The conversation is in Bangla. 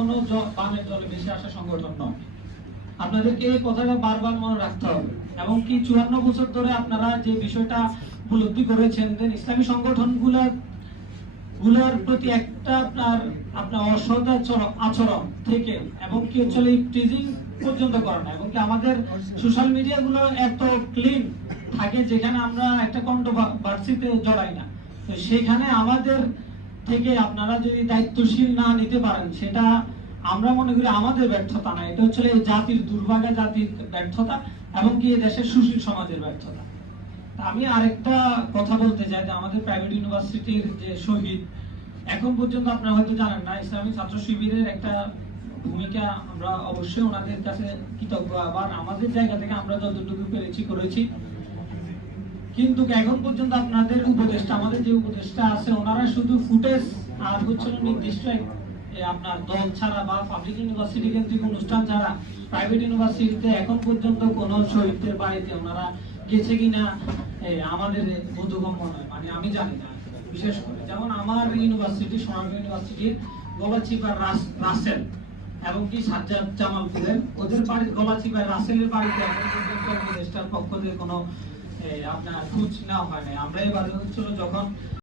কখনো বানের জলে ভেসে আসা সংগঠন নয়। আপনাদেরকে এই কথাটা বারবার মনে রাখতে হবে। এবং কি চুয়ান্ন বছর ধরে আপনারা যে বিষয়টা উপলব্ধি করেছেন যে ইসলামী সংগঠনগুলোর, গুলার প্রতি একটা আপনার আপনার অসদাচরণ আচরণ থেকে এবং কি হচ্ছে টিজিং পর্যন্ত করে না। এবং কি আমাদের সোশ্যাল মিডিয়া গুলো এত ক্লিন থাকে যেখানে আমরা একটা কন্ট্রোভার্সিতে জড়াই না। তো সেখানে আমাদের থেকে আপনারা যদি দায়িত্বশীল না নিতে পারেন, সেটা আমরা মনে করি আমাদের ব্যর্থতা না। এটা হচ্ছে জাতির দুর্ভাগা জাতির ব্যর্থতা এবং কি দেশের সুশীল সমাজের ব্যর্থতা। আমি আরেকটা কথা বলতে চাই, যে আমাদের প্রাইভেট ইউনিভার্সিটির যে শহীদ, এখন পর্যন্ত আপনারা হয়তো জানেন না ইসলামী ছাত্র শিবিরের একটা ভূমিকা আমরা অবশ্যই ওনাদের কাছে কৃতজ্ঞ। আবার আমাদের জায়গা থেকে আমরা যতটুকু পেরেছি করেছি কিন্তু এখন পর্যন্ত আপনাদের উপদেষ্টা, আমাদের যে উপদেষ্টা আছে, ওনারা শুধু ফুটেজ আর হচ্ছে নির্দিষ্ট আপনার দল ছাড়া বা পাবলিক ইউনিভার্সিটি কেন্দ্রিক অনুষ্ঠান ছাড়া প্রাইভেট ইউনিভার্সিটিতে এখন পর্যন্ত কোনো শহীদদের বাড়িতে ওনারা গেছে কিনা আমাদের বোধগম্য নয়। মানে আমি জানি না, বিশেষ করে। যেমন আমার ইউনিভার্সিটি সোনারগাঁও ইউনিভার্সিটির গলাচিপার রাস- রাসেল এবং কি সাজ্জাদ জামালপুরের, ওদের বাড়ির গলাচিপার রাসেলের বাড়িতে এখন পর্যন্ত উপদেষ্টার পক্ষ থেকে কোনো আপনার খোঁজ নেওয়া হয় নাই। আমরা এবার হচ্ছিল যখন